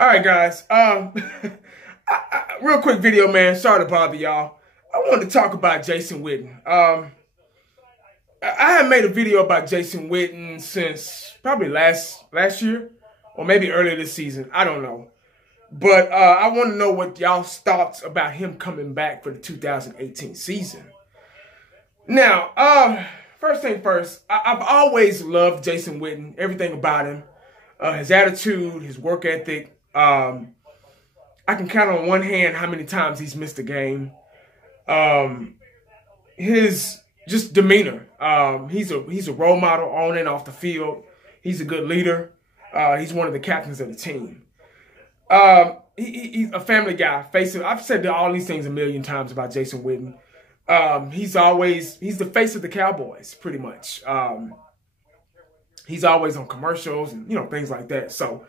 All right, guys. Real quick video, man. Sorry to bother y'all. I wanted to talk about J.Witten. I had made a video about J.Witten since probably last year, or maybe earlier this season. I don't know. But I want to know what y'all's thoughts about him coming back for the 2018 season. Now, first thing first, I've always loved J.Witten, everything about him. His attitude, his work ethic. I can count on one hand how many times he's missed a game. His just demeanor. He's a role model on and off the field. He's a good leader. He's one of the captains of the team. He's a family guy. I've said all these things a million times about J.Witten. He's the face of the Cowboys, pretty much. He's always on commercials and, things like that. So,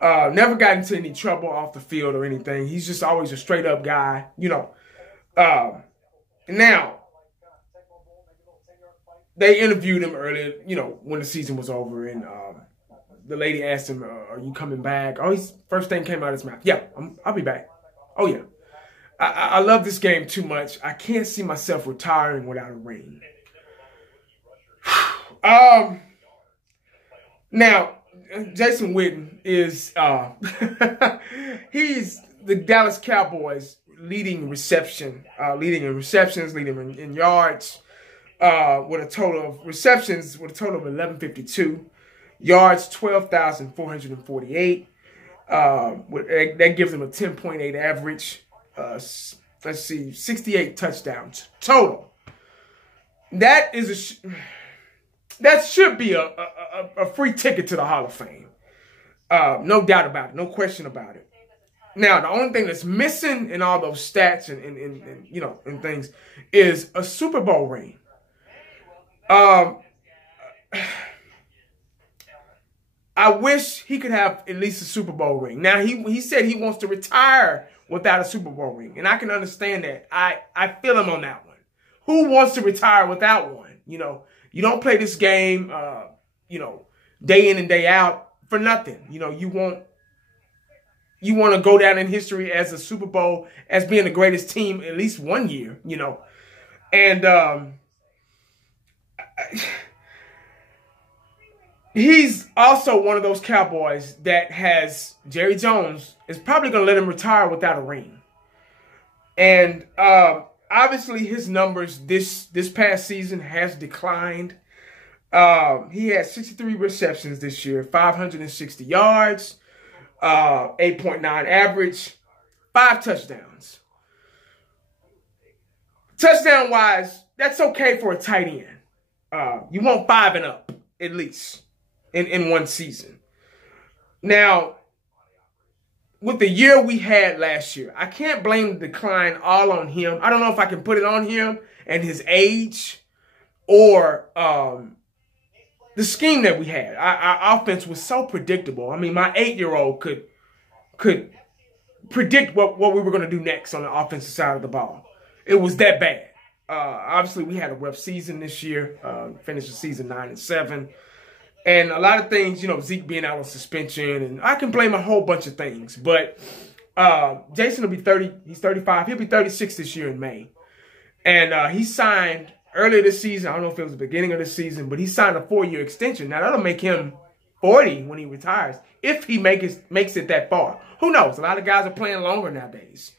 never got into any trouble off the field or anything. He's just always a straight up guy, Now, they interviewed him earlier, when the season was over, and the lady asked him, "Are you coming back?" Oh, first thing came out of his mouth, "Yeah, I'll be back." Oh yeah, I love this game too much. I can't see myself retiring without a ring. Now, J.Witten is he's the Dallas Cowboys leading in receptions, leading in yards, with a total of receptions with a total of 1152, yards 12,448. That gives him a 10.8 average. Let's see, 68 touchdowns total. That should be a free ticket to the Hall of Fame. No doubt about it. No question about it. Now, the only thing that's missing in all those stats and things is a Super Bowl ring. I wish he could have at least a Super Bowl ring. Now, he said he wants to retire without a Super Bowl ring, and I can understand that. I feel him on that one. Who wants to retire without one? You don't play this game, day in and day out for nothing. You want to go down in history as a Super Bowl, as being the greatest team at least one year, And he's also one of those Cowboys that has, Jerry Jones is probably going to let him retire without a ring. And obviously his numbers this past season has declined. He had 63 receptions this year, 560 yards, 8.9 average, 5 touchdowns. Touchdown-wise, that's okay for a tight end. You want 5 and up, at least, in one season. Now, with the year we had last year, I can't blame the decline all on him. I don't know if I can put it on him and his age or the scheme that we had. Our offense was so predictable. I mean, my 8-year-old could predict what we were going to do next on the offensive side of the ball. It was that bad. Obviously, we had a rough season this year. Finished the season 9-7. And a lot of things, Zeke being out on suspension, and I can blame a whole bunch of things. But Jason will be 30. He's 35. He'll be 36 this year in May. And he signed earlier this season. I don't know if it was the beginning of the season, but he signed a 4-year extension. Now, that'll make him 40 when he retires, if he makes it that far. Who knows? A lot of guys are playing longer nowadays.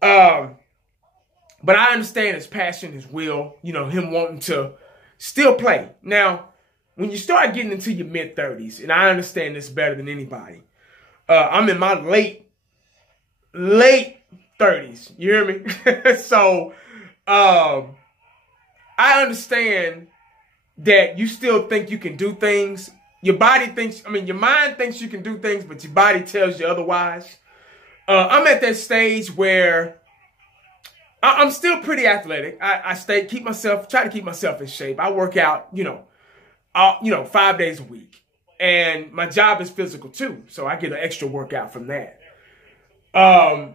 But I understand his passion, his will, him wanting to still play. Now, when you start getting into your mid-30s, and I understand this better than anybody, I'm in my late 30s. You hear me? So, I understand that you still think you can do things. Your mind thinks you can do things, but your body tells you otherwise. I'm at that stage where I'm still pretty athletic. I try to keep myself in shape. I work out, 5 days a week. And my job is physical too, so I get an extra workout from that. I'm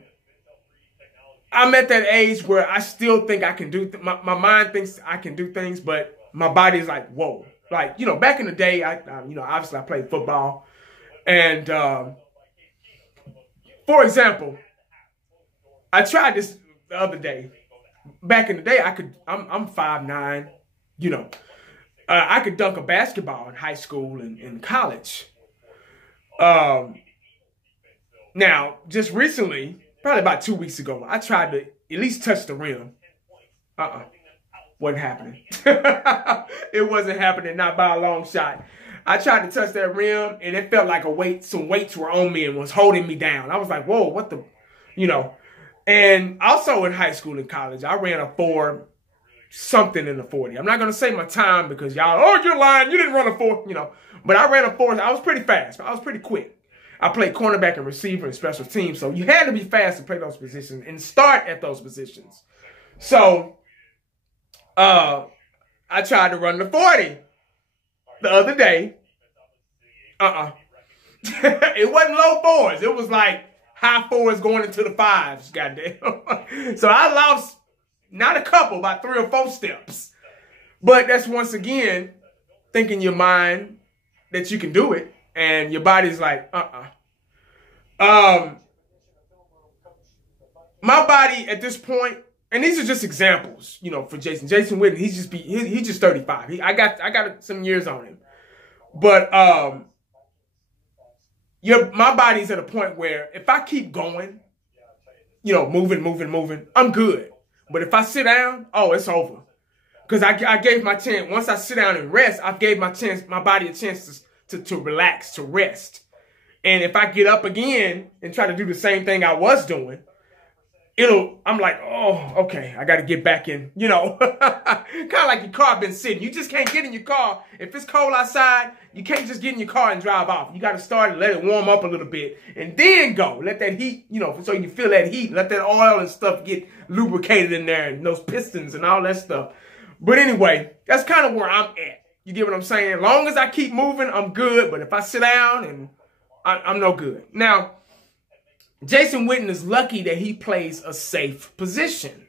at that age where I still think I can do, my mind thinks I can do things, but my body's like, whoa. Like, back in the day, obviously I played football. And For example, I tried this the other day. Back in the day, I'm 5'9", you know. I could dunk a basketball in high school and in college. Now, just recently, probably about 2 weeks ago, I tried to at least touch the rim. Wasn't happening. It wasn't happening, not by a long shot. I tried to touch that rim, and it felt like some weights were on me and was holding me down. I was like, whoa, what the, you know. And also in high school and college, I ran a 4 something in the 40. I'm not going to say my time because y'all, oh, you're lying. You didn't run a 4, you know. But I ran a 4. I was pretty fast. I was pretty quick. I played cornerback and receiver and special teams. So you had to be fast to play those positions and start at those positions. So I tried to run the 40 the other day. It wasn't low 4s. It was like high 4s going into the 5s, goddamn. So I lost not a couple, about 3 or 4 steps. But that's once again thinking your mind that you can do it, and your body's like, My body at this point, and these are just examples, you know, for Jason. J.Witten, he's just 35. I got some years on him. But my body's at a point where if I keep going, you know, moving, I'm good. But if I sit down, oh, it's over. Because I gave my chance. Once I sit down and rest, I gave my body a chance to relax, to rest. And if I get up again and try to do the same thing I was doing, I'm like, oh, okay, I got to get back in, you know. Kind of like your car been sitting. You just can't get in your car. If it's cold outside, you can't just get in your car and drive off. You got to start and let it warm up a little bit and then go. Let that heat, you know, so you feel that heat. Let that oil and stuff get lubricated in there and those pistons and all that stuff. But anyway, that's kind of where I'm at. You get what I'm saying? As long as I keep moving, I'm good. But if I sit down, and I'm no good. Now, J.Witten is lucky that he plays a safe position.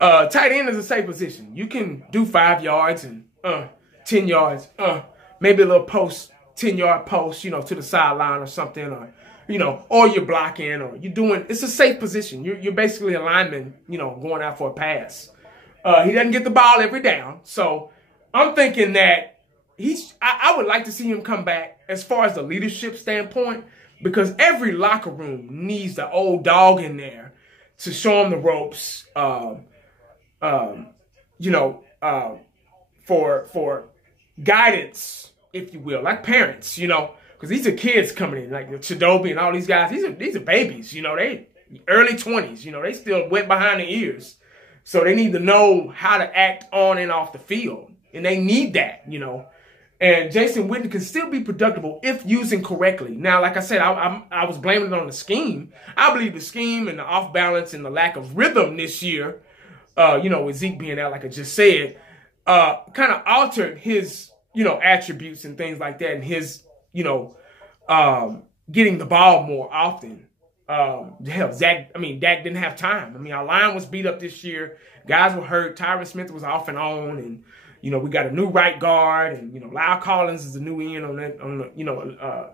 Tight end is a safe position. You can do 5 yards and 10 yards, maybe a little 10-yard post, you know, to the sideline or something, or, you know, or you're blocking, or you're doing. It's a safe position. You're basically a lineman, you know, going out for a pass. He doesn't get the ball every down, so I'm thinking that I would like to see him come back as far as the leadership standpoint. Because every locker room needs the old dog in there to show them the ropes, you know, for guidance, if you will, like parents, you know, because these are kids coming in, like Chidobe and all these guys. These are babies, you know, they early 20s, you know, they still wet behind the ears, so they need to know how to act on and off the field, and they need that, you know. And J.Witten can still be productive if using correctly. Now, like I said, I was blaming it on the scheme. I believe the scheme and the off balance and the lack of rhythm this year, you know, with Zeke being out, like I just said, kind of altered his, you know, attributes and things like that, and his, you know, getting the ball more often. Hell, Dak didn't have time. I mean, our line was beat up this year. Guys were hurt. Tyron Smith was off and on, and you know, we got a new right guard, and, you know, Lyle Collins is a new end on the, you know,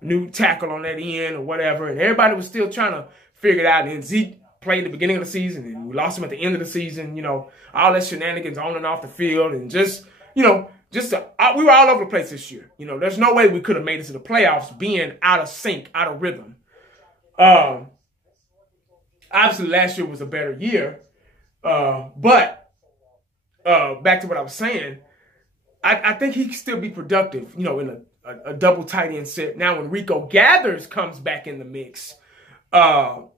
new tackle on that end or whatever. And everybody was still trying to figure it out. And Zeke played at the beginning of the season, and we lost him at the end of the season, you know, all that shenanigans on and off the field. And just, you know, we were all over the place this year. You know, there's no way we could have made it to the playoffs being out of sync, out of rhythm. Obviously, last year was a better year. But back to what I was saying, I think he can still be productive, you know, in a double tight end set. Now, when Rico Gathers comes back in the mix, I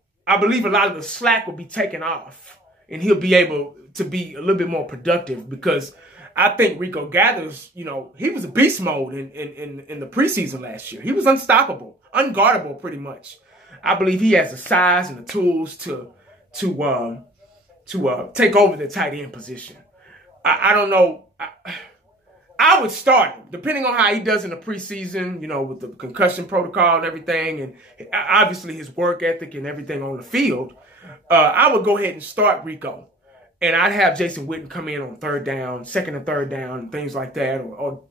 believe a lot of the slack will be taken off, and he'll be able to be a little bit more productive, because I think Rico Gathers, you know, he was a beast mode in the preseason last year. He was unstoppable, unguardable pretty much. I believe he has the size and the tools to take over the tight end position. I don't know. I would start him, depending on how he does in the preseason, you know, with the concussion protocol and everything, and obviously his work ethic and everything on the field. I would go ahead and start Rico, and I'd have J.Witten come in on third down, second and third down, and things like that, or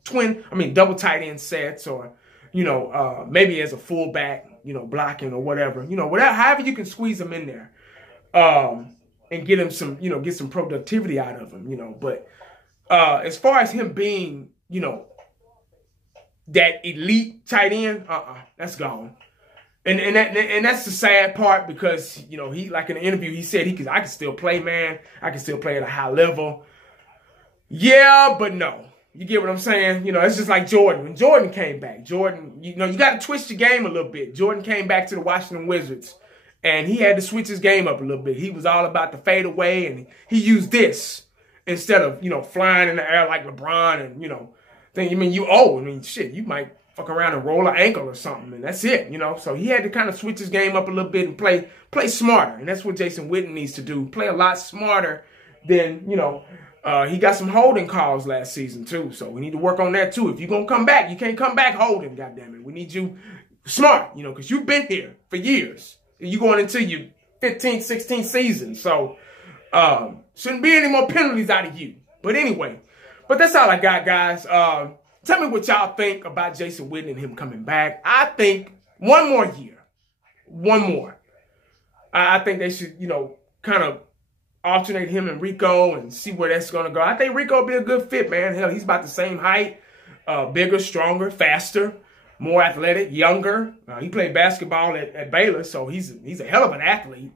double tight end sets, or, you know, maybe as a fullback, blocking or whatever. Whatever, however you can squeeze him in there, and get him some, get some productivity out of him, But as far as him being, that elite tight end, that's gone. And that's the sad part because, he, like in the interview, he said I can still play, man. I can still play at a high level. Yeah, but no. You get what I'm saying? It's just like Jordan. When Jordan came back, you got to twist your game a little bit. Jordan came back to the Washington Wizards, and he had to switch his game up a little bit. He was all about the fadeaway, and he used this instead of, flying in the air like LeBron and, shit, you might fuck around and roll an ankle or something, and that's it, So he had to kind of switch his game up a little bit and play smarter, and that's what J.Witten needs to do. Play a lot smarter than, he got some holding calls last season, too, so we need to work on that, too. If you're going to come back, you can't come back holding, goddammit. We need you smart, because you've been here for years. You're going into your 15th, 16th season, so shouldn't be any more penalties out of you. But anyway, that's all I got, guys. Tell me what y'all think about J.Witten and him coming back. I think one more year. One more. I think they should, kind of alternate him and Rico and see where that's going to go. I think Rico will be a good fit, man. Hell, he's about the same height. Bigger, stronger, faster, more athletic, younger. He played basketball at Baylor, so he's a hell of an athlete.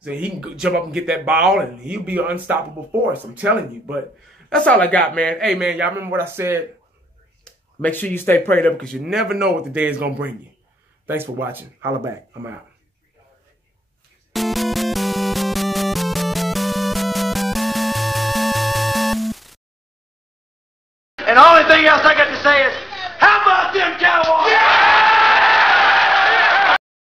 So he can go jump up and get that ball, and he'll be an unstoppable force, I'm telling you. But that's all I got, man. Hey, man, y'all remember what I said? Make sure you stay prayed up because you never know what the day is going to bring you. Thanks for watching. Holla back. I'm out. And the only thing else I got to say is, how about them Cowboys? Yeah!